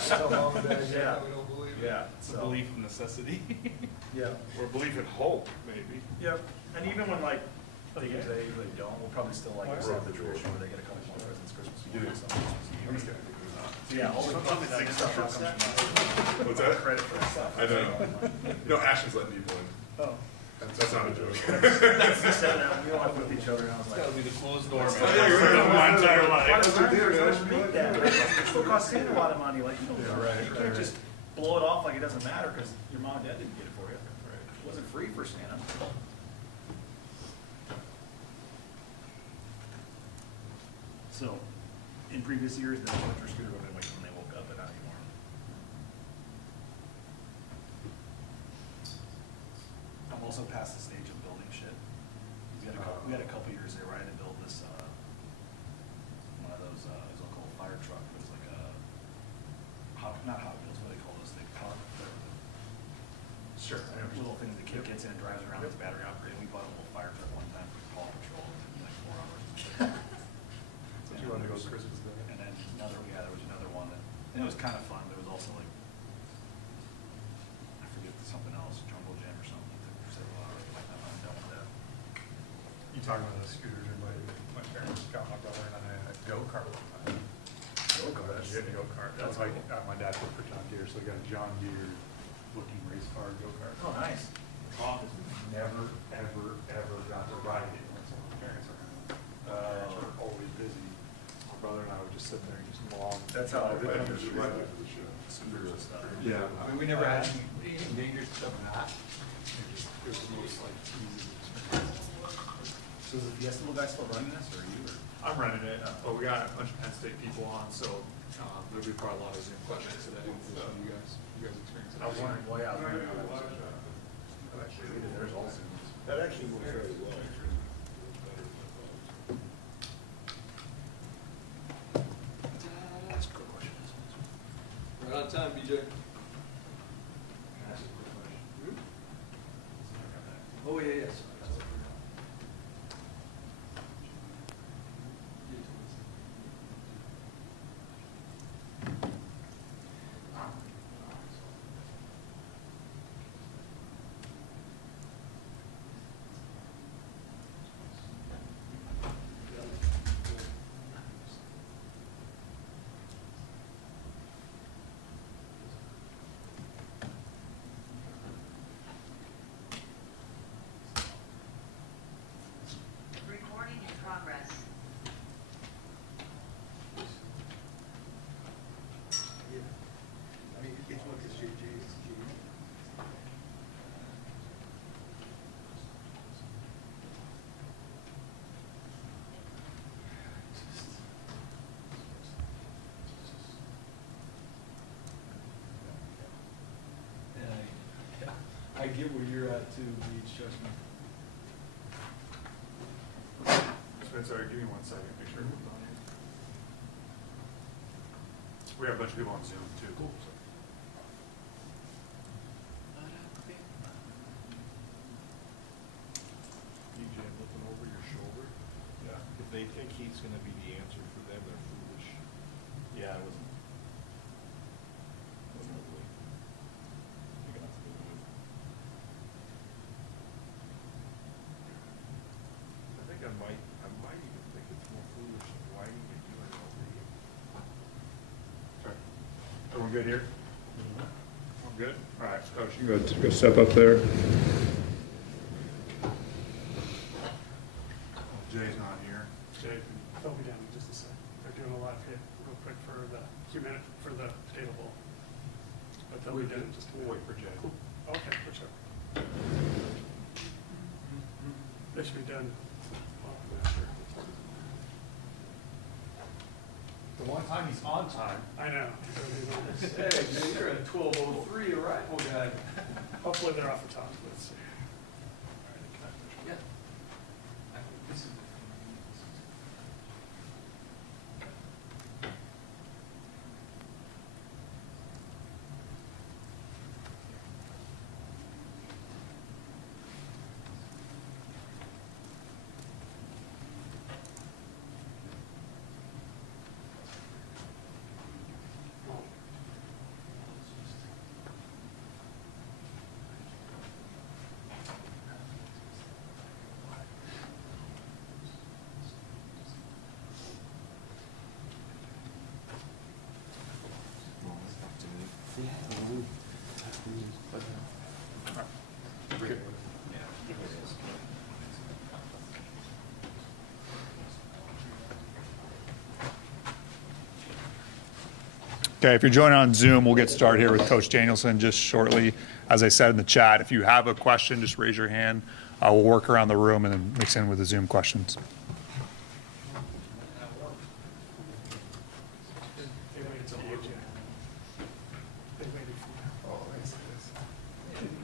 Tell mom and dad, Yeah. we don't believe it. Yeah. It's a belief in necessity. Yeah. Or belief in hope, maybe. Yep, and even when like they get to the age where they don't, we'll probably still like have the tradition where they get a couple more presents Christmas Eve. Some Christmas Eve. Yeah, all the stuff comes from us. What's that? Credit for that stuff. I know. No, Ashton's letting people in. Oh. That's not a joke. He said that, we all have with each other, and I was like. That'll be the coolest door, Yeah, man. you're My entire Why life. does That's what they do, Congress man. make that? It still costs Santa a lot of money, like, you know, Yeah, right, you right, can't right. just blow it off like it doesn't matter, because your mom and dad didn't get it for you. It wasn't free for Santa. So, in previous years, the electric scooter would have been waiting when they woke up, but not anymore. I'm also past the stage of building shit. We had a couple years there where I had to build this, one of those, it was called a fire truck. It was like a, not Hot Wheels, what do they call those things? Sure. Little thing the kid gets in and drives around, it's battery operated. We bought a little fire truck one time for Paw Patrol in like 4 hours. So you wanted to go Christmas Day? And then there was another one that, and it was kind of fun, but it was also like, I forget something else, Jungle Jam or something. It took several hours, like, I'm done with that. You talking about the scooters, my parents got my brother and I a go-kart one time. Go-kart? You get a go-kart. That's like, my dad worked for John Deere, so he got a John Deere looking race car go-kart. Oh, nice. Office never, ever got to ride it when some of the parents are around. Parents were always busy. My brother and I would just sit there and just long. That's how I Right did after it. the show. Scooters and stuff. Yeah. I mean, we never had any dangerous stuff in that. It was the most like easy experience. So is the Fiesta Bowl guy still running this, or are you? I'm running it, but we got a bunch of Penn State people on, so there'll be probably a lot of Zoom questions today. You guys experience it. I was wondering, well, yeah. There's all Zooms. That actually works very well. That's a good question. Right on time, BJ. Can I ask you a quick question? Oh, yeah, yes. Recording in progress. Yeah. I mean, it's what this JJ is. Yeah, I get where you're at too, Beach, trust me. Spencer, give me 1 second, make sure we're on here. We have a bunch of people on Zoom too. Cool. DJ, looking over your shoulder. Yeah. If they think he's gonna be the answer for them, they're foolish. Yeah, it wasn't. Probably. Big enough to do it. I think I might even think it's more foolish than whining at you and over you. Sorry. Everyone good here? Everyone good? All right, Coach, you can go step up there. Jay's not here. Jay, they'll be down in just a sec. They're doing a live hit real quick for the for the potato bowl. But they'll be down in just a We'll minute. wait for Jay. Cool. Okay, for sure. They should be done. After. The one time he's on time. I know. Hey, man, you're at 12:03 arrival guy. Hopefully they're off the top. Let's see. Yeah. Okay, if you're joining on Zoom, we'll get started here with Coach Danielson just shortly. As I said in the chat, if you have a question, just raise your hand. We'll work around the room and then mix in with the Zoom questions.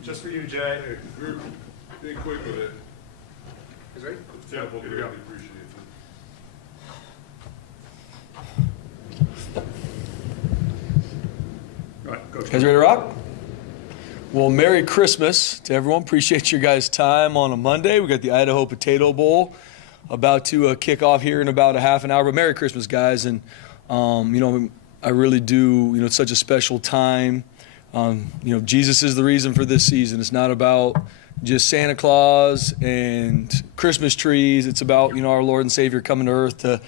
Just for you, Jay. Hey, we're being quick with it. Is ready? The tempo Here we go. greatly appreciates it. Go ahead, Coach. Guys ready to rock? Well, Merry Christmas to everyone. Appreciate your guys' time on a Monday. We got the Idaho Potato Bowl about to kick off here in about a half an hour. But Merry Christmas, guys. And, I really do, it's such a special time. Jesus is the reason for this season. It's not about just Santa Claus and Christmas trees. It's about, our Lord and Savior coming to earth to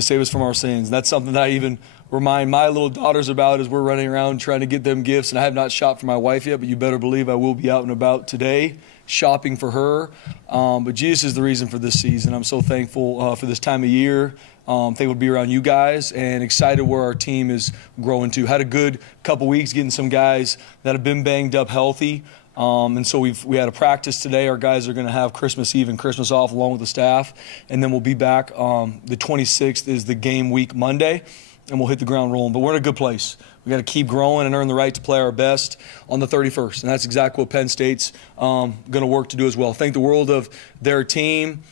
save us from our sins. And that's something that I even remind my little daughters about as we're running around trying to get them gifts. And I have not shopped for my wife yet, but you better believe I will be out and about today shopping for her. But Jesus is the reason for this season. I'm so thankful for this time of year. Thankful to be around you guys and excited where our team is growing to. Had a good couple weeks getting some guys that have been banged up healthy. And so we had a practice today. Our guys are going to have Christmas Eve and Christmas off along with the staff. And then we'll be back. The 26th is the game week Monday, and we'll hit the ground rolling. But we're in a good place. We got to keep growing and earn the right to play our best on the 31st. And that's exactly what Penn State's going to work to do as well. Think the world of their team.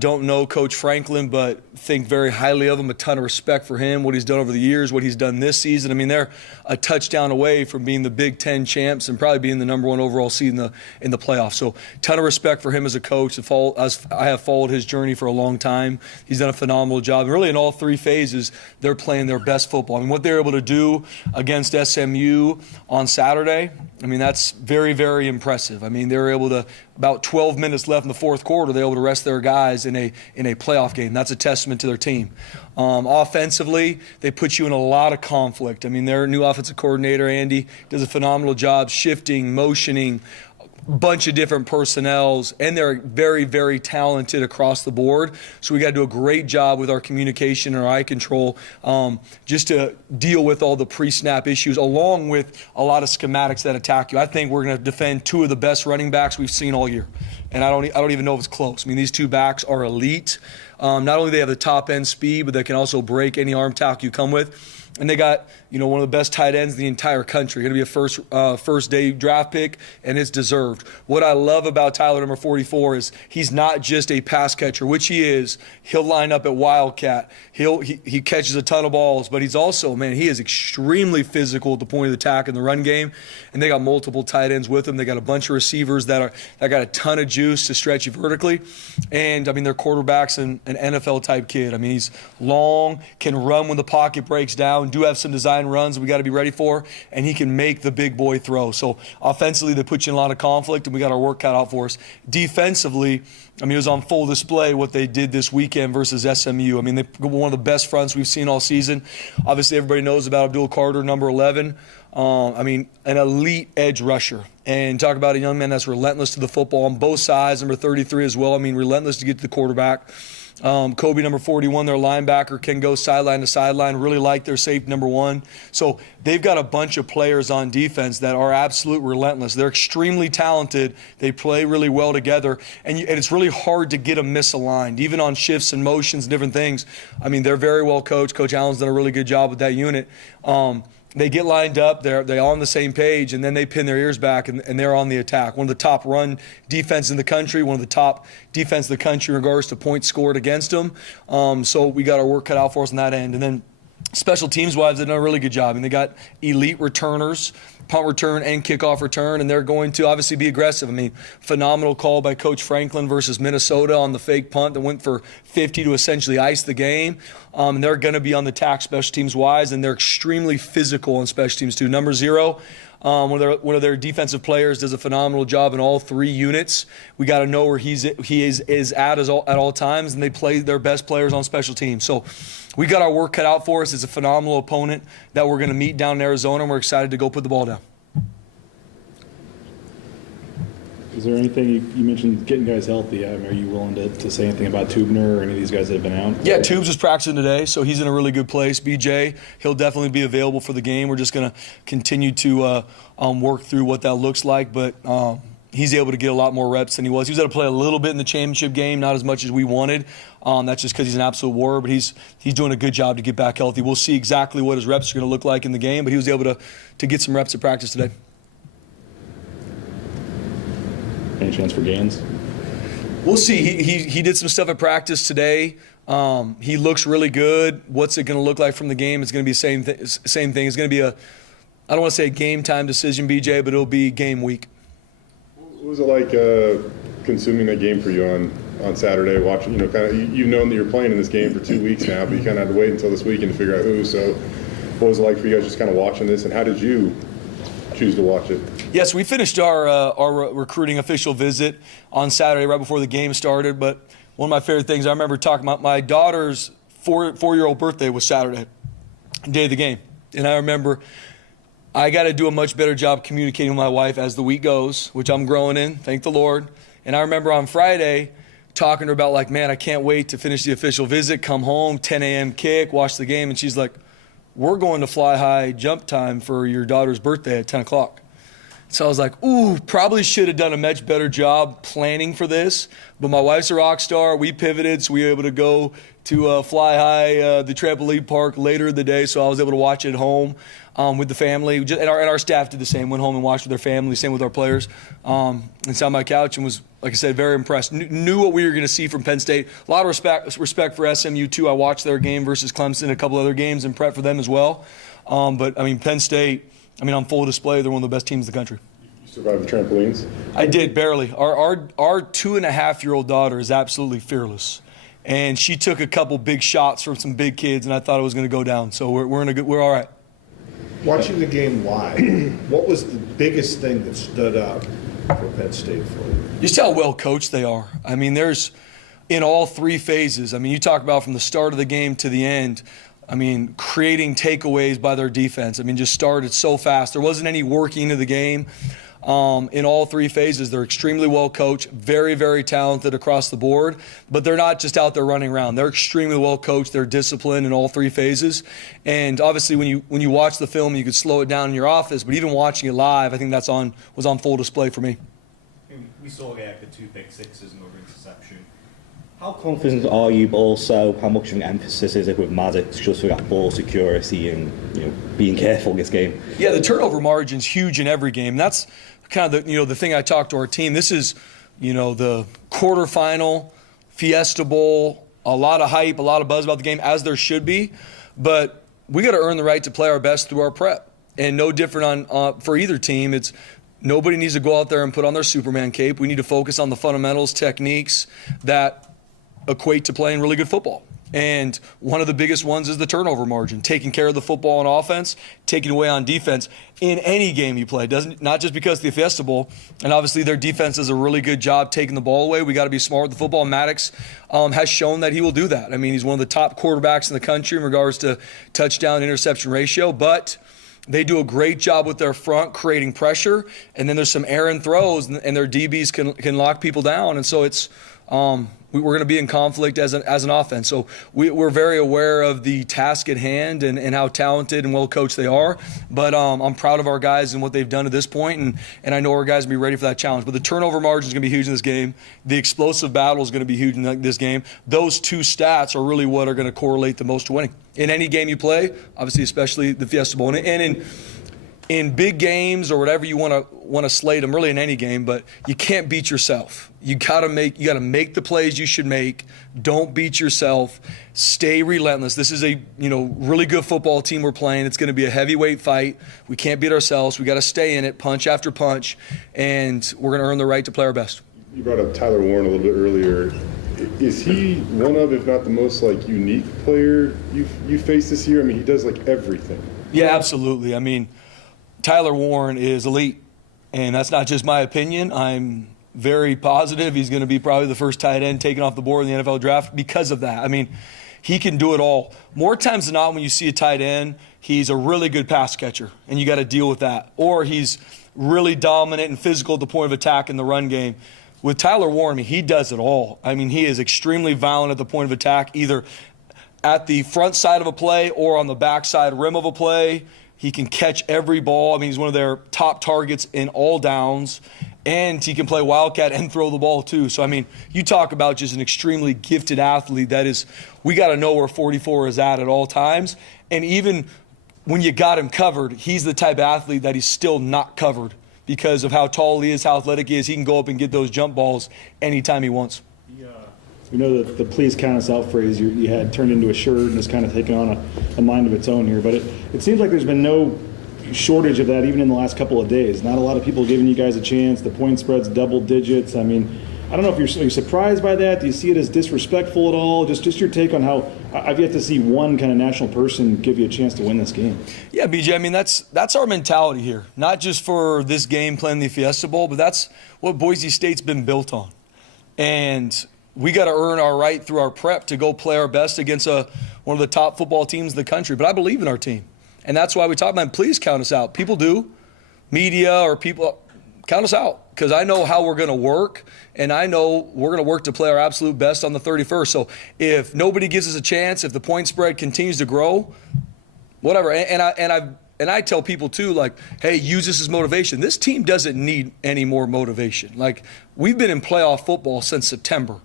Don't know Coach Franklin, but think very highly of him, a ton of respect for him, what he's done over the years, what he's done this season. I mean, they're a touchdown away from being the Big Ten champs and probably being the #1 overall seed in the playoffs. So ton of respect for him as a coach. I have followed his journey for a long time. He's done a phenomenal job. And really in all three phases, they're playing their best football. I mean, what they're able to do against SMU on Saturday, I mean, that's very, very impressive. I mean, they were able to, about 12 minutes left in the fourth quarter, they were able to rest their guys in a playoff game. That's a testament to their team. Offensively, they put you in a lot of conflict. I mean, their new offensive coordinator, Andy, does a phenomenal job shifting, motioning, bunch of different personnels, and they're very, very talented across the board. So we got to do a great job with our communication and our eye control just to deal with all the pre-snap issues, along with a lot of schematics that attack you. I think we're going to defend two of the best running backs we've seen all year, and I don't even know if it's close. I mean, these two backs are elite. Not only do they have the top end speed, but they can also break any arm tackle you come with. And they got, one of the best tight ends in the entire country. Going to be a first day draft pick, and it's deserved. What I love about Tyler, number 44, is he's not just a pass catcher, which he is. He'll line up at Wildcat. He catches a ton of balls, but he's also, he is extremely physical at the point of attack in the run game. And they got multiple tight ends with him. They got a bunch of receivers that got a ton of juice to stretch you vertically. And, their quarterback's an NFL type kid. He's long, can run when the pocket breaks down, do have some design runs we got to be ready for, and he can make the big boy throw. So offensively, they put you in a lot of conflict, and we got our work cut out for us. Defensively, it was on full display what they did this weekend versus SMU. They were one of the best fronts we've seen all season. Obviously, everybody knows about Abdul Carter, number 11. An elite edge rusher. And talk about a young man that's relentless to the football on both sides, number 33 as well. Relentless to get to the quarterback. Kobe, number 41, their linebacker, can go sideline to sideline. Really like their safety, number 1. So they've got a bunch of players on defense that are absolute relentless. They're extremely talented. They play really well together. And it's really hard to get them misaligned, even on shifts and motions and different things. They're very well coached. Coach Allen's done a really good job with that unit. They get lined up, they're all on the same page, and then they pin their ears back, and they're on the attack. One of the top run defense in the country, one of the top defense in the country in regards to points scored against them. So we got our work cut out for us on that end. And then special teams-wise, they've done a really good job. They got elite returners, punt return and kickoff return, and they're going to obviously be aggressive. Phenomenal call by Coach Franklin versus Minnesota on the fake punt that went for 50 to essentially ice the game. And they're going to be on the attack special teams-wise, and they're extremely physical on special teams too. Number 0, One of their defensive players does a phenomenal job in all 3 units. We got to know where he is at all times, and they play their best players on special teams. So we got our work cut out for us. It's a phenomenal opponent that we're going to meet down in Arizona, and we're excited to go put the ball down. Is there anything, you mentioned getting guys healthy? Are you willing to say anything about Tubner or any of these guys that have been out? Yeah, Tubes is practicing today, so he's in a really good place. BJ, he'll definitely be available for the game. We're just going to continue to work through what that looks like, but he's able to get a lot more reps than he was. He was able to play a little bit in the championship game, not as much as we wanted. That's just because he's an absolute warrior, but he's doing a good job to get back healthy. We'll see exactly what his reps are going to look like in the game, but he was able to get some reps at practice today. Any chance for gains? We'll see. He did some stuff at practice today. He looks really good. What's it going to look like from the game? It's going to be the same thing. It's going to be I don't want to say a game time decision, BJ, but it'll be game week. What was it like consuming that game for you on Saturday? Watching, you've known that you're playing in this game for 2 weeks now, but you kind of had to wait until this weekend to figure out who. So, what was it like for you guys just kind of watching this, and how did you choose to watch it? Yes, we finished our recruiting official visit on Saturday right before the game started. But one of my favorite things, I remember talking about my daughter's four-year-old birthday was Saturday, day of the game, and I remember I got to do a much better job communicating with my wife as the week goes, which I'm growing in, thank the Lord. And I remember on Friday talking to her about, like, man, I can't wait to finish the official visit, come home, 10 a.m. kick, watch the game. And she's like, we're going to Fly High jump time for your daughter's birthday at 10 o'clock. So I was like, ooh, probably should have done a much better job planning for this. But my wife's a rock star. We pivoted, so we were able to go to Fly High, the trampoline park later in the day. So I was able to watch it at home with the family. And our staff did the same, went home and watched with their family, same with our players. And sat on my couch and was, like I said, very impressed. Knew what we were going to see from Penn State. A lot of respect for SMU, too. I watched their game versus Clemson, a couple other games, and prep for them as well. But, I mean, Penn State, on full display, they're one of the best teams in the country. You survived the trampolines? I did, barely. Our 2.5-year-old daughter is absolutely fearless. And she took a couple big shots from some big kids, and I thought it was going to go down. So we're all right. Watching the game live, what was the biggest thing that stood out for Penn State for you? Just how well coached they are. I mean, there's in all 3 phases. I mean, you talk about from the start of the game to the end. I mean, creating takeaways by their defense. I mean, just started so fast. There wasn't any working of the game. In all 3 phases, they're extremely well coached, very, very talented across the board, but they're not just out there running around. They're extremely well coached. They're disciplined in all 3 phases. And obviously, when you watch the film, you could slow it down in your office, but even watching it live, I think was on full display for me. We saw the 2 pick sixes and over interception. How confident are you, but also how much of an emphasis is it with Maddox just for that ball security and being careful in this game? Yeah, the turnover margin's huge in every game. That's kind of the thing I talk to our team. This is the quarterfinal, Fiesta Bowl, a lot of hype, a lot of buzz about the game, as there should be. But we got to earn the right to play our best through our prep, and no different for either team. It's nobody needs to go out there and put on their Superman cape. We need to focus on the fundamentals, techniques that equate to playing really good football. And one of the biggest ones is the turnover margin, taking care of the football on offense, taking away on defense in any game you play. Not just because of the Fiesta Bowl, and obviously their defense does a really good job taking the ball away. We got to be smart with the football. Maddox has shown that he will do that. I mean, he's one of the top quarterbacks in the country in regards to touchdown interception ratio, but they do a great job with their front creating pressure, and then there's some errant throws, and their DBs can lock people down, and so it's we're going to be in conflict as an offense. So we're very aware of the task at hand and how talented and well coached they are. But I'm proud of our guys and what they've done to this point, and I know our guys will be ready for that challenge. But the turnover margin is going to be huge in this game. The explosive battle is going to be huge in this game. Those 2 stats are really what are going to correlate the most to winning. In any game you play, obviously especially the Fiesta Bowl. And in big games or whatever you want to slate them, really in any game, but you can't beat yourself. You got to make the plays you should make. Don't beat yourself. Stay relentless. This is a really good football team we're playing. It's going to be a heavyweight fight. We can't beat ourselves. We got to stay in it, punch after punch, and we're going to earn the right to play our best. You brought up Tyler Warren a little bit earlier. Is he one of, if not the most unique player you faced this year? I mean, he does everything. Yeah, absolutely. I mean, Tyler Warren is elite, and that's not just my opinion. I'm very positive he's going to be probably the first tight end taken off the board in the NFL draft because of that. I mean, he can do it all. More times than not, when you see a tight end, he's a really good pass catcher, and you got to deal with that. Or he's really dominant and physical at the point of attack in the run game. With Tyler Warren, I mean, he does it all. I mean, he is extremely violent at the point of attack, either at the front side of a play or on the backside rim of a play. He can catch every ball. I mean, he's one of their top targets in all downs. And he can play wildcat and throw the ball too. So, I mean, you talk about just an extremely gifted athlete. That is, we got to know where 44 is at all times. And even when you got him covered, he's the type of athlete that he's still not covered because of how tall he is, how athletic he is. He can go up and get those jump balls anytime he wants. We know that the "please count us out" phrase you had turned into a shirt and has kind of taken on a mind of its own here. But it seems like there's been no shortage of that even in the last couple of days. Not a lot of people giving you guys a chance. The point spread's double digits. I mean, I don't know if you're surprised by that. Do you see it as disrespectful at all? Just your take on how I've yet to see one kind of national person give you a chance to win this game. Yeah, BJ, I mean, that's our mentality here. Not just for this game playing the Fiesta Bowl, but that's what Boise State's been built on. And we got to earn our right through our prep to go play our best against one of the top football teams in the country. But I believe in our team. And that's why we talk about, please count us out. People do. Media or people, count us out. Because I know how we're going to work, and I know we're going to work to play our absolute best on the 31st. So if nobody gives us a chance, if the point spread continues to grow, whatever. And I tell people too, like, hey, use this as motivation. This team doesn't need any more motivation. Like, we've been in playoff football since September.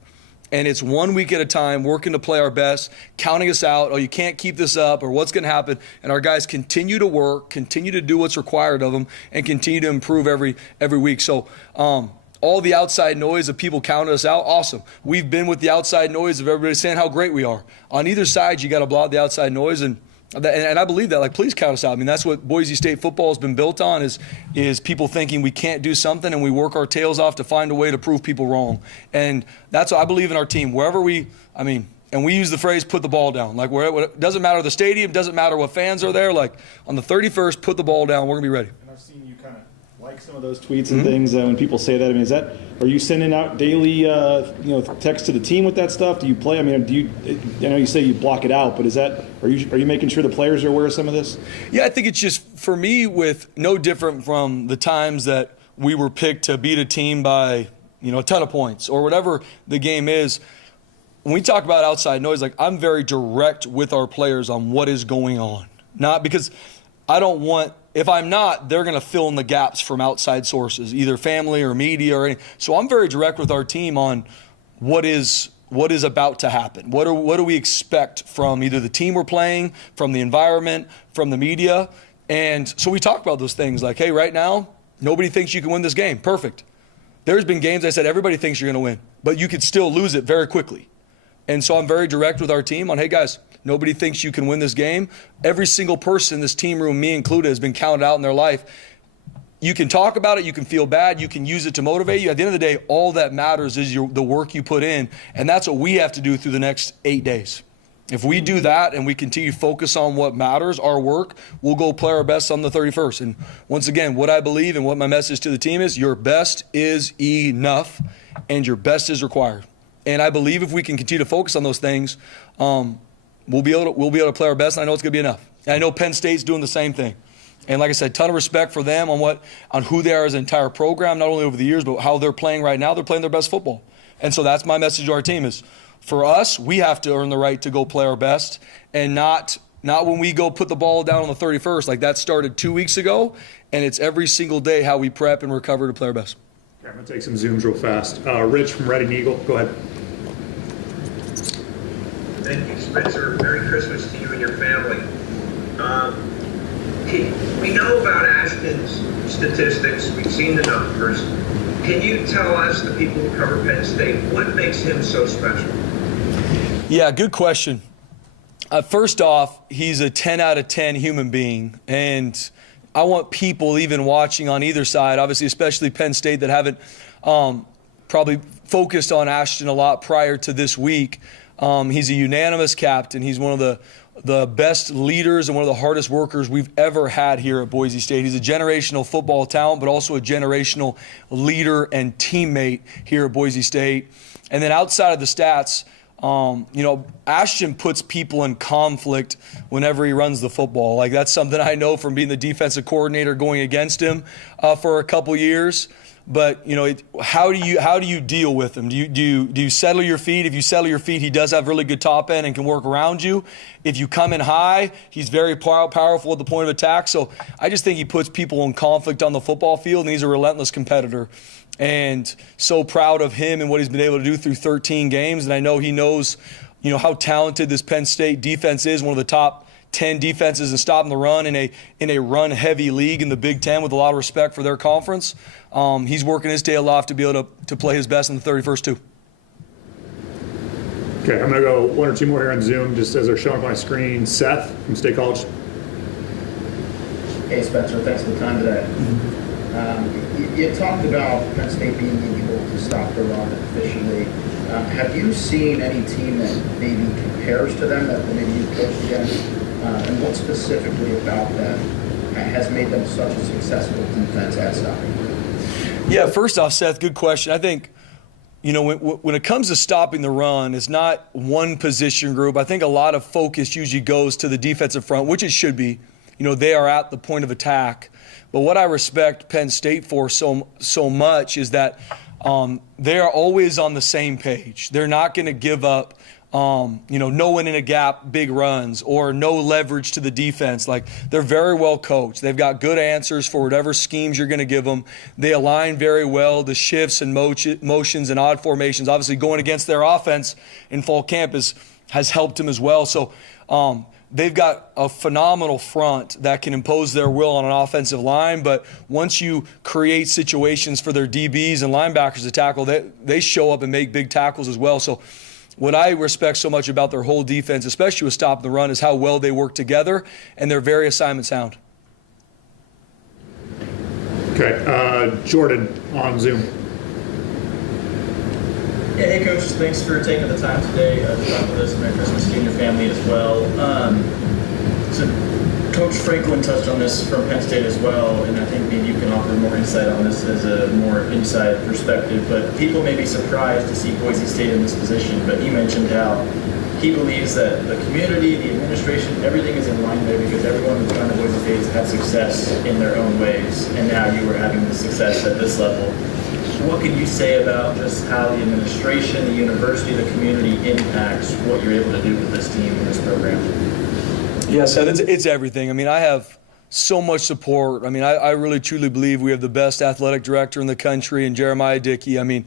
And it's 1 week at a time, working to play our best, counting us out. Oh, you can't keep this up, or what's going to happen? And our guys continue to work, continue to do what's required of them, and continue to improve every week. So all the outside noise of people counting us out, awesome. We've been with the outside noise of everybody saying how great we are. On either side, you got to block the outside noise, and I believe that. Like, please count us out. I mean, that's what Boise State football has been built on is people thinking we can't do something, and we work our tails off to find a way to prove people wrong. And that's what I believe in our team. Wherever and we use the phrase, put the ball down. Like, it doesn't matter the stadium, doesn't matter what fans are there. Like, on the 31st, put the ball down. We're going to be ready. And I've seen you kind of like some of those tweets and things when people say that. I mean, are you sending out daily, text to the team with that stuff? Do you play? I mean, I know you say you block it out, but are you making sure the players are aware of some of this? Yeah, I think it's just, for me, with no different from the times that we were picked to beat a team by, a ton of points or whatever the game is. When we talk about outside noise, like, I'm very direct with our players on what is going on. Not because I don't want, if I'm not, they're going to fill in the gaps from outside sources, either family or media or anything. So I'm very direct with our team on what is about to happen. What do we expect from either the team we're playing, from the environment, from the media? And so we talk about those things like, hey, right now, nobody thinks you can win this game. Perfect. There's been games I said everybody thinks you're going to win, but you could still lose it very quickly. And so I'm very direct with our team on, hey, guys, nobody thinks you can win this game. Every single person in this team room, me included, has been counted out in their life. You can talk about it. You can feel bad. You can use it to motivate you. At the end of the day, all that matters is the work you put in, and that's what we have to do through the next 8 days. If we do that and we continue to focus on what matters, our work, we'll go play our best on the 31st. And once again, what I believe and what my message to the team is, your best is enough, and your best is required. And I believe if we can continue to focus on those things, we'll be able to play our best, and I know it's going to be enough. And I know Penn State's doing the same thing. And like I said, ton of respect for them on who they are as an entire program, not only over the years, but how they're playing right now. They're playing their best football. And so that's my message to our team is, for us, we have to earn the right to go play our best, and not when we go put the ball down on the 31st. Like, that started 2 weeks ago, and it's every single day how we prep and recover to play our best. Okay, I'm going to take some Zooms real fast. Rich from Reading Eagle, go ahead. Thank you, Spencer. Merry Christmas to you and your family. We know about Ashton's statistics. We've seen the numbers. Can you tell us, the people who cover Penn State, what makes him so special? Yeah, good question. First off, he's a 10 out of 10 human being. And I want people even watching on either side, obviously especially Penn State, that haven't probably focused on Ashton a lot prior to this week. He's a unanimous captain. He's one of the best leaders and one of the hardest workers we've ever had here at Boise State. He's a generational football talent, but also a generational leader and teammate here at Boise State. And then outside of the stats, Ashton puts people in conflict whenever he runs the football. Like, that's something I know from being the defensive coordinator going against him for a couple years. But how do you deal with him? Do you settle your feet? If you settle your feet, he does have really good top end and can work around you. If you come in high, he's very powerful at the point of attack. So I just think he puts people in conflict on the football field, and he's a relentless competitor. And so proud of him and what he's been able to do through 13 games. And I know he knows, how talented this Penn State defense is, one of the top 10 defenses in stopping the run in a run-heavy league in the Big Ten with a lot of respect for their conference. He's working his tail off to be able to play his best in the 31st too. Okay, I'm going to go one or two more here on Zoom, just as they're showing up on my screen. Seth from State College. Hey, Spencer, thanks for the time today. You talked about Penn State being able to stop the run efficiently. Have you seen any team that maybe compares to them that maybe you've coached against? And what specifically about them has made them such a successful defense at stopping? Yeah, first off, Seth, good question. I think, when it comes to stopping the run, it's not one position group. I think a lot of focus usually goes to the defensive front, which it should be. They are at the point of attack. But what I respect Penn State for so much is that they are always on the same page. They're not going to give up no one in a gap, big runs, or no leverage to the defense. Like, they're very well coached. They've got good answers for whatever schemes you're going to give them. They align very well. The shifts and motions and odd formations, obviously going against their offense in fall camp has helped them as well. So they've got a phenomenal front that can impose their will on an offensive line. But once you create situations for their DBs and linebackers to tackle, they show up and make big tackles as well. So what I respect so much about their whole defense, especially with stopping the run, is how well they work together, and they're very assignment sound. Okay, Jordan on Zoom. Yeah, hey, Coach. Thanks for taking the time today to talk with us. Merry Christmas to you and your family as well. So Coach Franklin touched on this from Penn State as well, and I think maybe you can offer more insight on this as a more inside perspective. But people may be surprised to see Boise State in this position, but he mentioned how he believes that the community, the administration, everything is in line there because everyone who's gone to Boise State has had success in their own ways, and now you are having the success at this level. What can you say about just how the administration, the university, the community impacts what you're able to do with this team and this program? Yeah, Seth, it's everything. I mean, I have so much support. I mean, I really truly believe we have the best athletic director in the country in Jeremiah Dickey. I mean,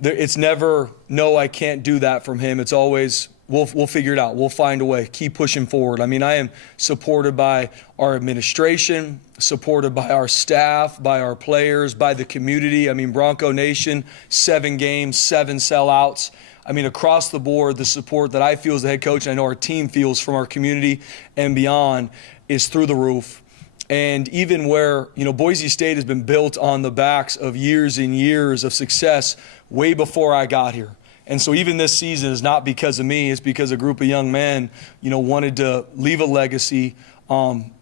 it's never, no, I can't do that from him. It's always, we'll figure it out. We'll find a way. Keep pushing forward. I mean, I am supported by our administration, supported by our staff, by our players, by the community. I mean, Bronco Nation, 7 games, 7 sellouts. I mean, across the board, the support that I feel as the head coach, and I know our team feels from our community and beyond, is through the roof. And even where, Boise State has been built on the backs of years and years of success way before I got here. And so even this season is not because of me, it's because a group of young men, wanted to leave a legacy,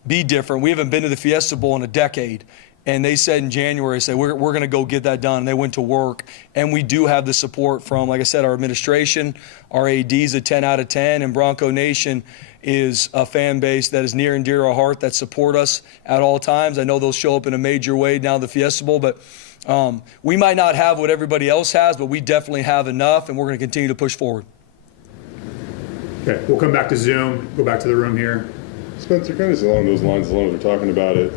be different. We haven't been to the Fiesta Bowl in a decade. And they said in January, we're going to go get that done. And they went to work. And we do have the support from, like I said, our administration, our AD's a 10 out of 10, and Bronco Nation is a fan base that is near and dear to our heart that support us at all times. I know they'll show up in a major way now at the Fiesta Bowl, but we might not have what everybody else has, but we definitely have enough, and we're going to continue to push forward. Okay, we'll come back to Zoom, go back to the room here. Spencer, kind of along those lines, as long as we're talking about it.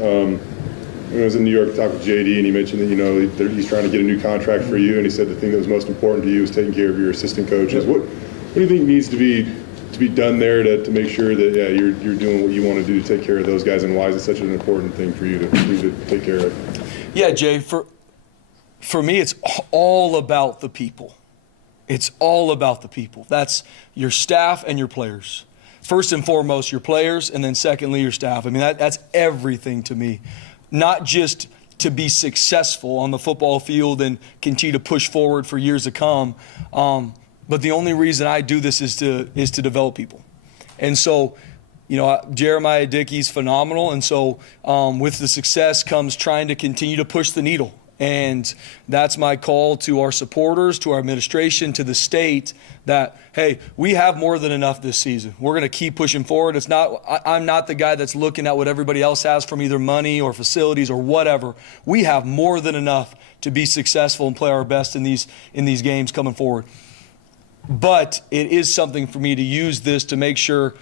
I was in New York talking with JD, and he mentioned that he's trying to get a new contract for you, and he said the thing that was most important to you was taking care of your assistant coaches. What do you think needs to be done there to make sure that you're doing what you want to do to take care of those guys, and why is it such an important thing for you to take care of? Yeah, Jay, for me, it's all about the people. It's all about the people. That's your staff and your players. First and foremost, your players, and then secondly, your staff. I mean, that's everything to me. Not just to be successful on the football field and continue to push forward for years to come, but the only reason I do this is to develop people. And so Jeremiah Dickey's phenomenal. And so with the success comes trying to continue to push the needle. And that's my call to our supporters, to our administration, to the state that, hey, we have more than enough this season. We're going to keep pushing forward. I'm not the guy that's looking at what everybody else has from either money or facilities or whatever. We have more than enough to be successful and play our best in these games coming forward. But it is something for me to use this to make sure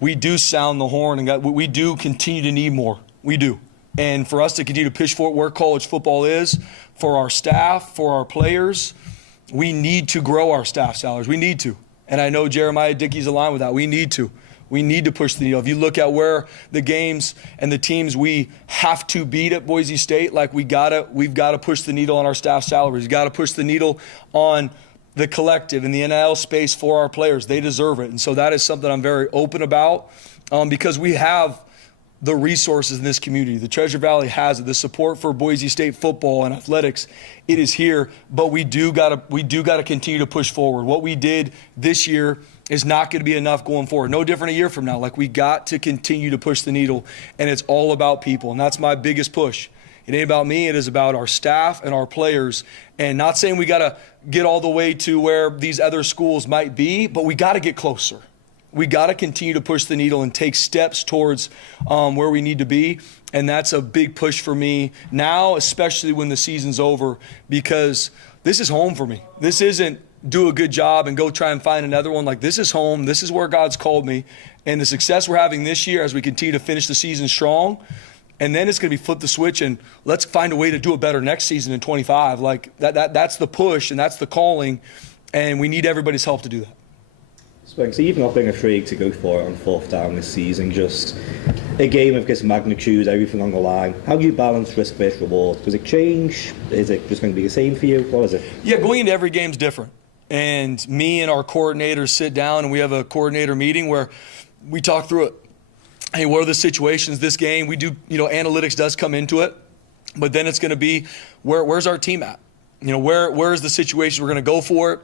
we do sound the horn and we do continue to need more. We do. And for us to continue to push forward where college football is, for our staff, for our players, we need to grow our staff salaries. We need to. And I know Jeremiah Dickey's aligned with that. We need to. We need to push the needle. If you look at where the games and the teams we have to beat at Boise State, like we've got to push the needle on our staff salaries. We've got to push the needle on the collective and the NIL space for our players. They deserve it. And so that is something I'm very open about because we have the resources in this community. The Treasure Valley has it. The support for Boise State football and athletics, it is here. But we do gotta continue to push forward. What we did this year is not going to be enough going forward. No different a year from now. Like, we got to continue to push the needle, and it's all about people. And that's my biggest push. It ain't about me. It is about our staff and our players. And not saying we got to get all the way to where these other schools might be, but we got to get closer. We got to continue to push the needle and take steps towards where we need to be. And that's a big push for me now, especially when the season's over, because this is home for me. This isn't do a good job and go try and find another one. Like, this is home. This is where God's called me. And the success we're having this year as we continue to finish the season strong, and then it's going to be flip the switch and let's find a way to do it better next season in 25. Like, that's the push and that's the calling, and we need everybody's help to do that. Spencer, you've not been afraid to go for it on fourth down this season, just a game of this magnitude, everything on the line. How do you balance risk versus reward? Does it change? Is it just going to be the same for you? What is it? Yeah, going into every game is different. And me and our coordinators sit down and we have a coordinator meeting where we talk through it. Hey, what are the situations this game? We do, analytics does come into it, but then it's going to be where's our team at? Where's the situation we're going to go for it?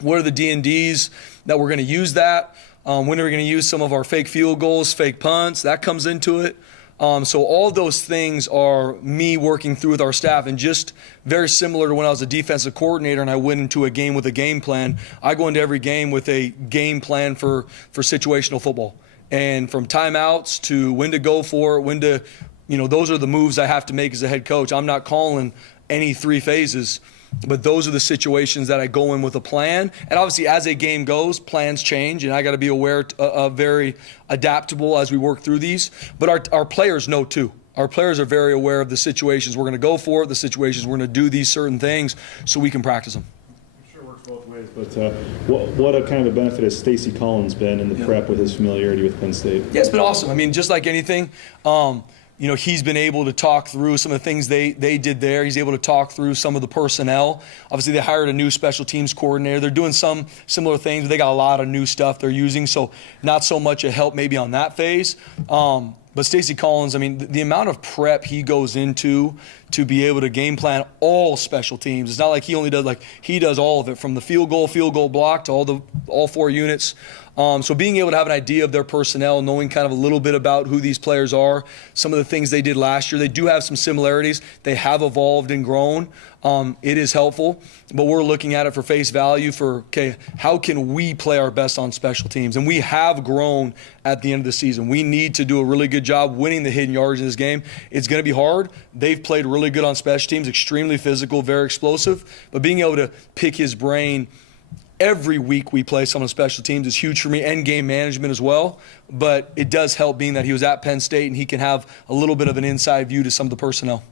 What are the D&Ds that we're going to use that? When are we going to use some of our fake field goals, fake punts? That comes into it. So all those things are me working through with our staff, and just very similar to when I was a defensive coordinator and I went into a game with a game plan. I go into every game with a game plan for situational football. And from timeouts to when to go for it, those are the moves I have to make as a head coach. I'm not calling any three phases, but those are the situations that I go in with a plan. And obviously, as a game goes, plans change, and I got to be aware of very adaptable as we work through these. But our players know too. Our players are very aware of the situations we're going to go for, the situations we're going to do these certain things, so we can practice them. I'm sure it works both ways, but what a kind of a benefit has Stacey Collins been in the prep with his familiarity with Penn State? Yeah, it's been awesome. I mean, just like anything, he's been able to talk through some of the things they did there. He's able to talk through some of the personnel. Obviously, they hired a new special teams coordinator. They're doing some similar things, but they got a lot of new stuff they're using, so not so much a help maybe on that phase. But Stacey Collins, I mean, the amount of prep he goes into to be able to game plan all special teams. It's not like he only does, he does all of it, from the field goal block to all four units. So being able to have an idea of their personnel, knowing kind of a little bit about who these players are, some of the things they did last year, they do have some similarities. They have evolved and grown. It is helpful, but we're looking at it for face value how can we play our best on special teams? And we have grown at the end of the season. We need to do a really good job winning the hidden yards in this game. It's going to be hard. They've played really good on special teams, extremely physical, very explosive, but being able to pick his brain every week we play some of the special teams is huge for me, and game management as well. But it does help being that he was at Penn State and he can have a little bit of an inside view to some of the personnel.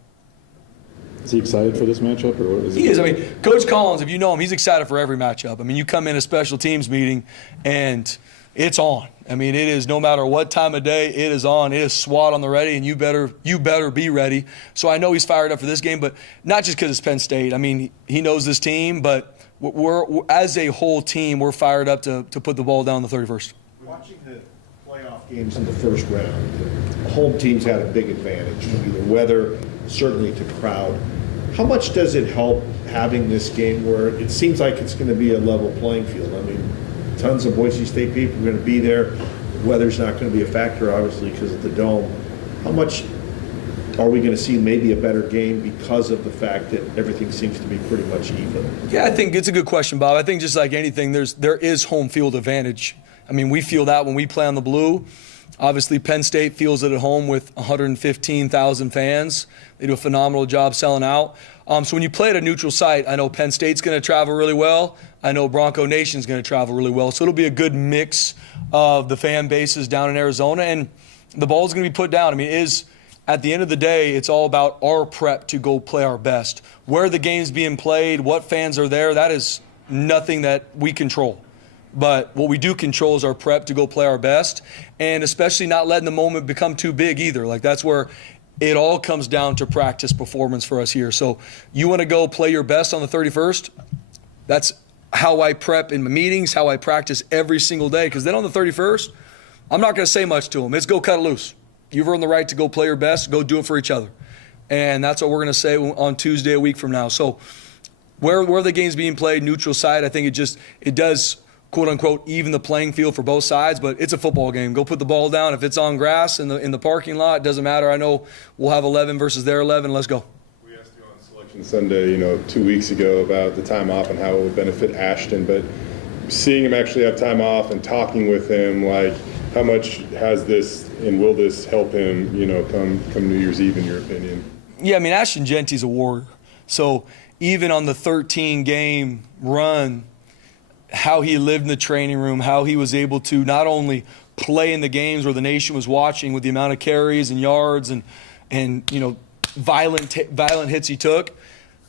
Is he excited for this matchup, or what is he? He is. I mean, Coach Collins, if you know him, he's excited for every matchup. I mean, you come in a special teams meeting and it's on. I mean, it is, no matter what time of day, it is on. It is SWAT on the ready, and you better be ready. So I know he's fired up for this game, but not just because it's Penn State. I mean, he knows this team, but we're as a whole team, we're fired up to put the ball down the 31st. Watching the playoff games in the first round, the home teams had a big advantage, either weather, certainly to crowd. How much does it help having this game where it seems like it's going to be a level playing field? I mean, tons of Boise State people are going to be there. weather's not going to be a factor, obviously, because of the dome. How much are we going to see maybe a better game because of the fact that everything seems to be pretty much even? Yeah, I think it's a good question, Bob. I think just like anything, there is home field advantage. I mean, we feel that when we play on the blue. Obviously, Penn State feels it at home with 115,000 fans. They do a phenomenal job selling out. So when you play at a neutral site, I know Penn State's going to travel really well. I know Bronco Nation's going to travel really well. So it'll be a good mix of the fan bases down in Arizona, and the ball's going to be put down. I mean, at the end of the day, it's all about our prep to go play our best. Where the game's being played, what fans are there, that is nothing that we control. But what we do control is our prep to go play our best, and especially not letting the moment become too big either. Like, that's where it all comes down to practice performance for us here. So you want to go play your best on the 31st? That's how I prep in my meetings, how I practice every single day. Because then on the 31st, I'm not going to say much to them. It's go cut it loose. You've earned the right to go play your best, go do it for each other. And that's what we're going to say on Tuesday, a week from now. So where the game's being played, neutral side, I think it does, quote unquote, even the playing field for both sides, but it's a football game. Go put the ball down. If it's on grass in the parking lot, it doesn't matter. I know we'll have 11 versus their 11. Let's go. We asked you on Selection Sunday, 2 weeks ago about the time off and how it would benefit Ashton, but seeing him actually have time off and talking with him, like, how much has this and will this help him, come New Year's Eve, in your opinion? Yeah, I mean, Ashton Jeanty's a warrior. So even on the 13-game run, how he lived in the training room, how he was able to not only play in the games where the nation was watching with the amount of carries and yards and violent hits he took,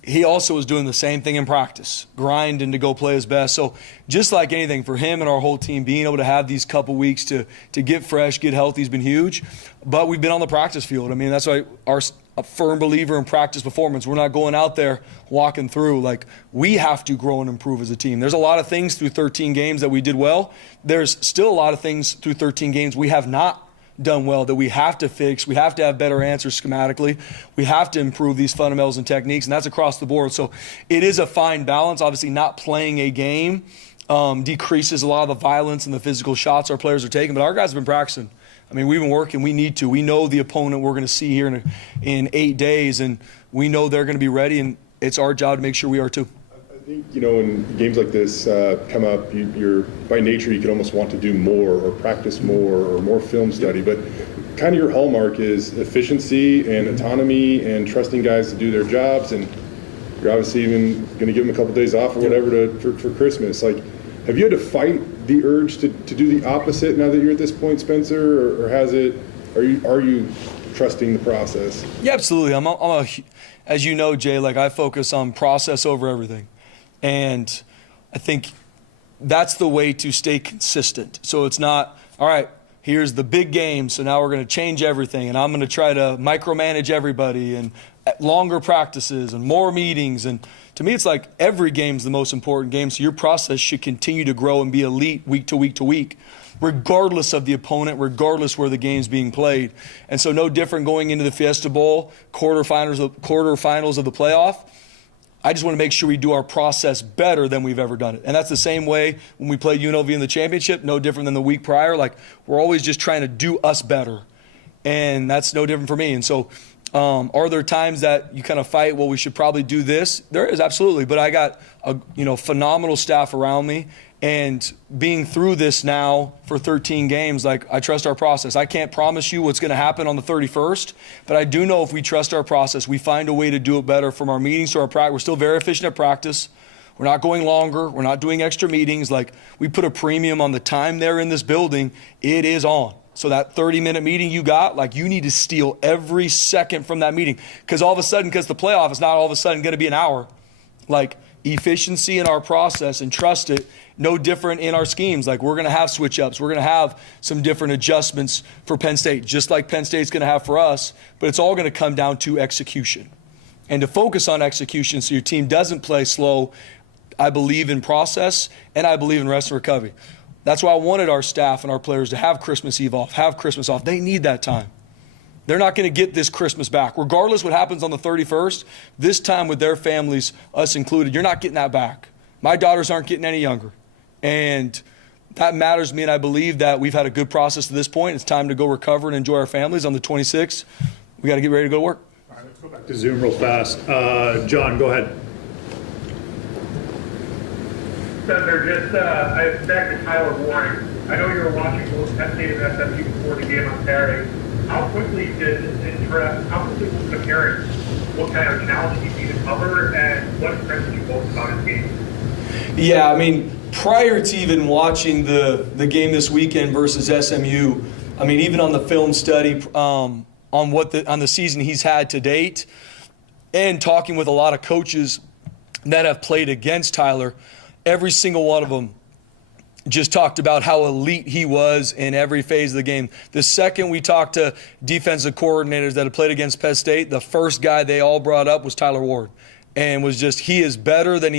he also was doing the same thing in practice, grinding to go play his best. So just like anything, for him and our whole team, being able to have these couple weeks to get fresh, get healthy has been huge. But we've been on the practice field. I mean, that's why a firm believer in practice performance. We're not going out there walking through. Like, we have to grow and improve as a team. There's a lot of things through 13 games that we did well. There's still a lot of things through 13 games we have not done well that we have to fix. We have to have better answers schematically. We have to improve these fundamentals and techniques, and that's across the board. So it is a fine balance. Obviously, not playing a game decreases a lot of the violence and the physical shots our players are taking, but our guys have been practicing. I mean, we've been working. We need to. We know the opponent we're going to see here in 8 days, and we know they're going to be ready, and it's our job to make sure we are too. I think, when games like this come up, you're by nature, you can almost want to do more or practice more or more film study, but kind of your hallmark is efficiency and autonomy and trusting guys to do their jobs, and you're obviously even going to give them a couple days off or whatever for Christmas. Like, have you had to fight the urge to do the opposite now that you're at this point, Spencer, or are you trusting the process? Yeah, absolutely. I'm as you know, Jay, like, I focus on process over everything. And I think that's the way to stay consistent. So it's not, all right, here's the big game, so now we're going to change everything, and I'm going to try to micromanage everybody, and longer practices and more meetings. And to me, it's like every game's the most important game, so your process should continue to grow and be elite week to week to week, regardless of the opponent, regardless where the game's being played. And so no different going into the Fiesta Bowl, quarterfinals of the playoff. I just want to make sure we do our process better than we've ever done it. And that's the same way when we play UNLV in the championship, no different than the week prior. Like, we're always just trying to do us better. And that's no different for me. And so are there times that you kind of fight, well, we should probably do this? There is, absolutely. But I got a phenomenal staff around me. And being through this now for 13 games, like, I trust our process. I can't promise you what's going to happen on the 31st, but I do know if we trust our process, we find a way to do it better from our meetings to our practice. We're still very efficient at practice. We're not going longer. We're not doing extra meetings. Like, we put a premium on the time they're in this building. It is on. So that 30-minute meeting you got, like, you need to steal every second from that meeting. Because all of a sudden, because the playoff is not all of a sudden going to be an hour. Like, efficiency in our process, and trust it, no different in our schemes. Like, we're going to have switch ups. We're going to have some different adjustments for Penn State, just like Penn State's going to have for us. But it's all going to come down to execution. And to focus on execution so your team doesn't play slow, I believe in process, and I believe in rest and recovery. That's why I wanted our staff and our players to have Christmas Eve off, have Christmas off. They need that time. They're not going to get this Christmas back. Regardless what happens on the 31st, this time with their families, us included, you're not getting that back. My daughters aren't getting any younger. And that matters to me, and I believe that we've had a good process to this point. It's time to go recover and enjoy our families. On the 26th, we got to get ready to go to work. All right, let's go back to Zoom real fast. John, go ahead. Spencer, just back to Tyler Warren. I know you were watching both Penn State and SMU before the game on Saturday. How quickly was the parents what kind of challenge he needed to cover, and what impressed you both about his game? Yeah, I mean, prior to even watching the game this weekend versus SMU, I mean, even on the film study on the season he's had to date, and talking with a lot of coaches that have played against Tyler, every single one of them just talked about how elite he was in every phase of the game. The second we talked to defensive coordinators that have played against Penn State, the first guy they all brought up was Tyler Ward, and was just, he is better than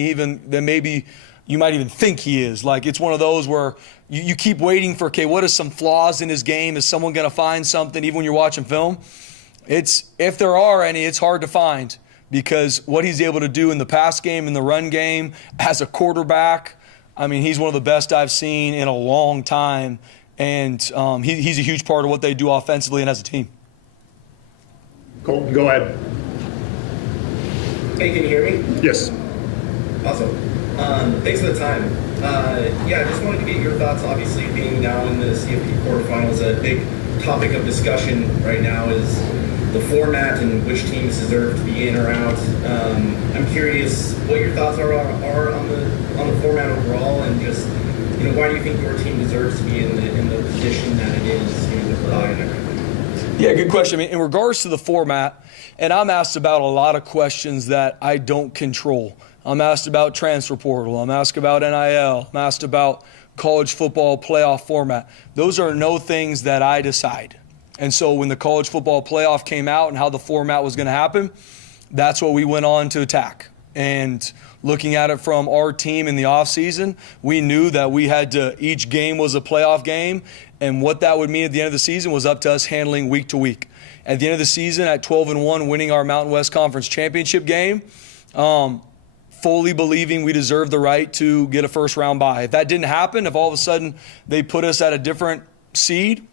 than maybe you might even think he is. Like, it's one of those where you keep waiting for, okay, what are some flaws in his game? Is someone going to find something even when you're watching film? If there are any, it's hard to find, because what he's able to do in the pass game, in the run game, as a quarterback, I mean, he's one of the best I've seen in a long time, and he's a huge part of what they do offensively and as a team. Colton, go ahead. Hey, can you hear me? Yes. Awesome. Thanks for the time. Yeah, I just wanted to get your thoughts. Obviously, being now in the CFP quarterfinals, a big topic of discussion right now is the format and which teams deserve to be in or out. I'm curious what your thoughts are on the format overall, and just, why do you think your team deserves to be in the position that it is, with the bye and everything? Yeah, good question. I mean, in regards to the format, and I'm asked about a lot of questions that I don't control. I'm asked about transfer portal. I'm asked about NIL. I'm asked about college football playoff format. Those are no things that I decide. And so when the college football playoff came out and how the format was going to happen, that's what we went on to attack. And looking at it from our team in the offseason, we knew that we had to, each game was a playoff game, and what that would mean at the end of the season was up to us handling week to week. At the end of the season, at 12-1, winning our Mountain West Conference championship game, fully believing we deserved the right to get a first-round bye. If that didn't happen, if all of a sudden they put us at a different seed,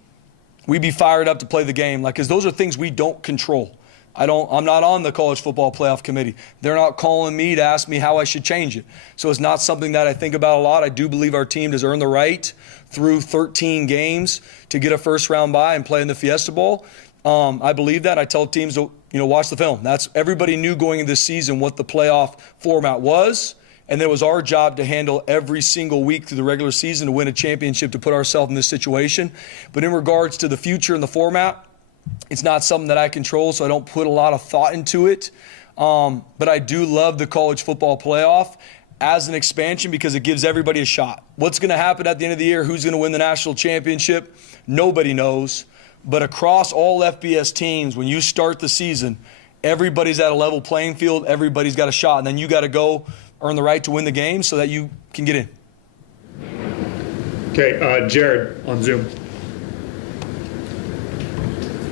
we'd be fired up to play the game, because those are things we don't control. I'm not on the college football playoff committee. They're not calling me to ask me how I should change it. So it's not something that I think about a lot. I do believe our team has earned the right through 13 games to get a first round bye and play in the Fiesta Bowl. I believe that. I tell teams to, watch the film. Everybody knew going into this season what the playoff format was. And it was our job to handle every single week through the regular season to win a championship, to put ourselves in this situation. But in regards to the future and the format, it's not something that I control, so I don't put a lot of thought into it. But I do love the college football playoff as an expansion, because it gives everybody a shot. What's going to happen at the end of the year? Who's going to win the national championship? Nobody knows. But across all FBS teams, when you start the season, everybody's at a level playing field. Everybody's got a shot. And then you got to go earn the right to win the game so that you can get in. Okay, Jared on Zoom.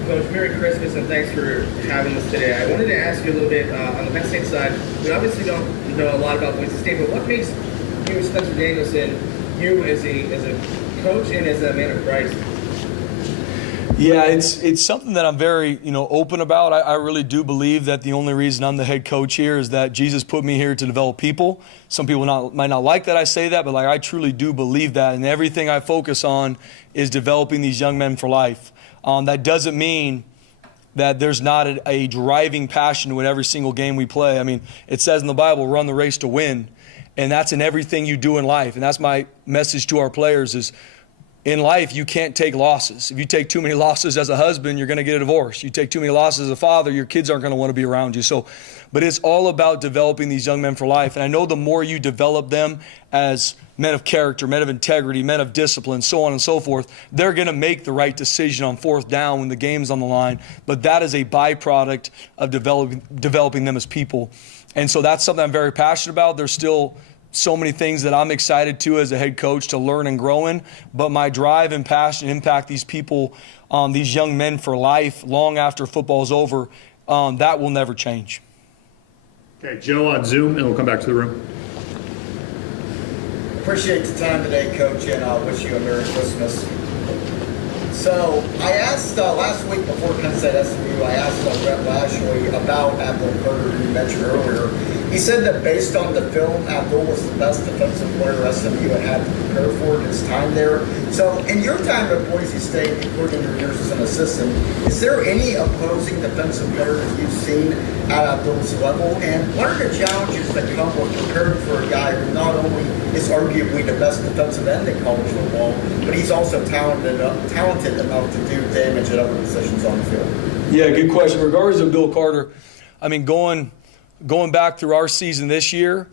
Coach, Merry Christmas, and thanks for having us today. I wanted to ask you a little bit on the Penn State side. We obviously don't know a lot about Boise State, but what makes you, Spencer Danielson, you as a coach and as a man of Christ? Yeah, it's something that I'm very open about. I really do believe that the only reason I'm the head coach here is that Jesus put me here to develop people. Some people might not like that I say that, but I truly do believe that, and everything I focus on is developing these young men for life. That doesn't mean that there's not a driving passion to every single game we play. I mean, it says in the Bible, run the race to win, and that's in everything you do in life. And that's my message to our players is, in life, you can't take losses. If you take too many losses as a husband, you're going to get a divorce. You take too many losses as a father, your kids aren't going to want to be around you. But it's all about developing these young men for life. And I know the more you develop them as men of character, men of integrity, men of discipline, so on and so forth, they're going to make the right decision on fourth down when the game's on the line. But that is a byproduct of developing them as people. And so that's something I'm very passionate about. There's still so many things that I'm excited to as a head coach to learn and grow in, but my drive and passion to impact these people, these young men for life, long after football's over, that will never change. Okay, Joe on Zoom, and we'll come back to the room. Appreciate the time today, Coach, and wish you a Merry Christmas. So I asked last week before Penn State SMU, I asked Brett Lashley about Abdul, who you mentioned earlier. He said that based on the film, Abdul was the best defensive player SMU had to prepare for in his time there. So in your time at Boise State, including your years as an assistant, is there any opposing defensive players you've seen at Abdul's level? And what are the challenges that come with preparing for a guy who not only is arguably the best defensive end in college football, but he's also talented enough to do damage at other positions on the field? Yeah, good question. Regardless of Abdul Carter, I mean, going back through our season this year,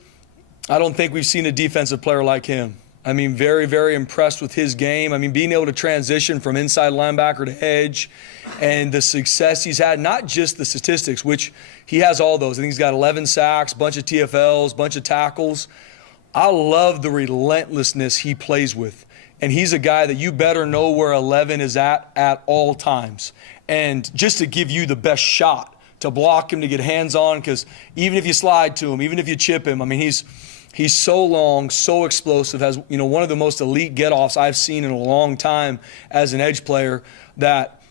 I don't think we've seen a defensive player like him. I mean, very, very impressed with his game. I mean, being able to transition from inside linebacker to edge and the success he's had, not just the statistics, which he has all those. I think he's got 11 sacks, bunch of TFLs, bunch of tackles. I love the relentlessness he plays with. And he's a guy that you better know where 11 is at all times. And just to give you the best shot, to block him, to get hands on, because even if you slide to him, even if you chip him, I mean, he's so long, so explosive, has, you know, one of the most elite get-offs I've seen in a long time as an edge player that,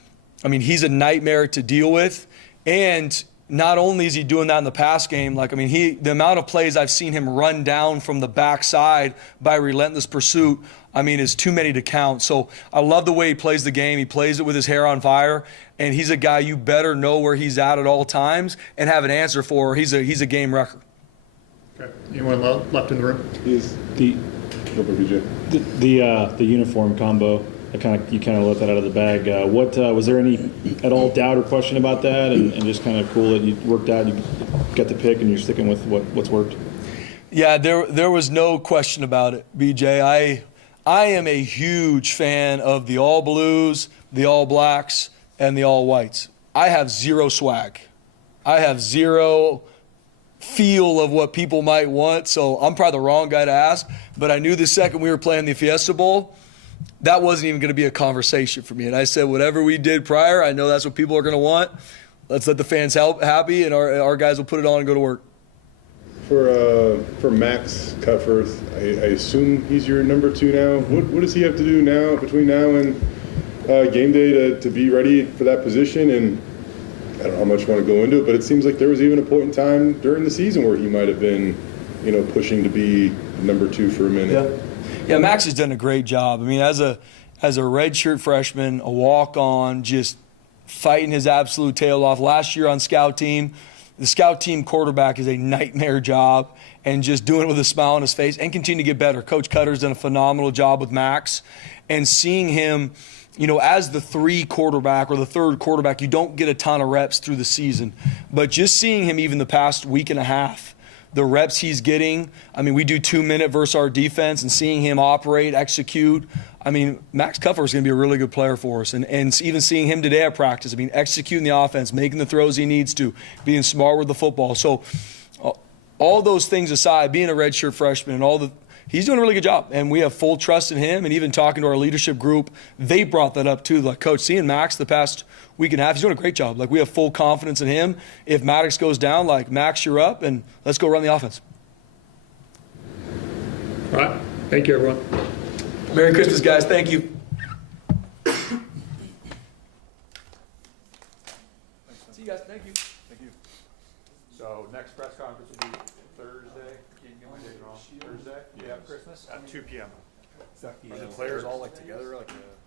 I mean, he's a nightmare to deal with. And not only is he doing that in the pass game, like, I mean, the amount of plays I've seen him run down from the backside by relentless pursuit, I mean, is too many to count. So I love the way he plays the game. He plays it with his hair on fire, and he's a guy you better know where he's at all times and have an answer for. He's a game wrecker. Okay. Anyone left in the room? Is the uniform combo? You kind of let that out of the bag. What was there any at all doubt or question about that, and just kind of cool that you worked out, you got the pick, and you're sticking with what's worked? Yeah, there was no question about it, BJ. I am a huge fan of the all blues, the all blacks, and the all whites. I have zero swag. I have zero feel of what people might want, so I'm probably the wrong guy to ask. But I knew the second we were playing the Fiesta Bowl, that wasn't even going to be a conversation for me. And I said, whatever we did prior, I know that's what people are going to want. Let's let the fans happy, and our guys will put it on and go to work. For Max Cutforth, I assume he's your number 2 now. What does he have to do now between now and game day to be ready for that position? And I don't know how much you want to go into it, but it seems like there was even a point in time during the season where he might have been, pushing to be number 2 for a minute. Yeah, Max has done a great job. I mean, as a redshirt freshman, a walk-on, just fighting his absolute tail off. Last year on scout team, the scout team quarterback is a nightmare job, and just doing it with a smile on his face and continue to get better. Coach Cutter's done a phenomenal job with Max, and seeing him, as the 3 quarterback or the 3rd quarterback, you don't get a ton of reps through the season. But just seeing him even the past week and a half, the reps he's getting, I mean, we do 2-minute versus our defense, and seeing him operate, execute, I mean, Max Cutforth is going to be a really good player for us. And even seeing him today at practice, I mean, executing the offense, making the throws he needs to, being smart with the football. So all those things aside, being a redshirt freshman and he's doing a really good job. And we have full trust in him. And even talking to our leadership group, they brought that up too. Like, Coach, seeing Max the past week and a half, he's doing a great job. Like, we have full confidence in him. If Maddox goes down, like, Max, you're up, and let's go run the offense. All right. Thank you, everyone. Merry Christmas, guys. Thank you. See you guys. Thank you. Thank you. So next press conference will be Thursday. Thursday? Yeah, Christmas? At 2 p.m. Are the players all together,